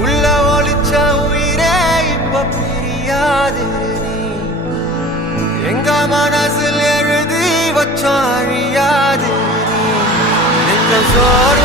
உள்ள ஒளிச்ச உயிரே இப்ப பிரியாது நீ எங்க மனசில் எழுதி வச்சாழியாது நீ நெஞ்ச சோறு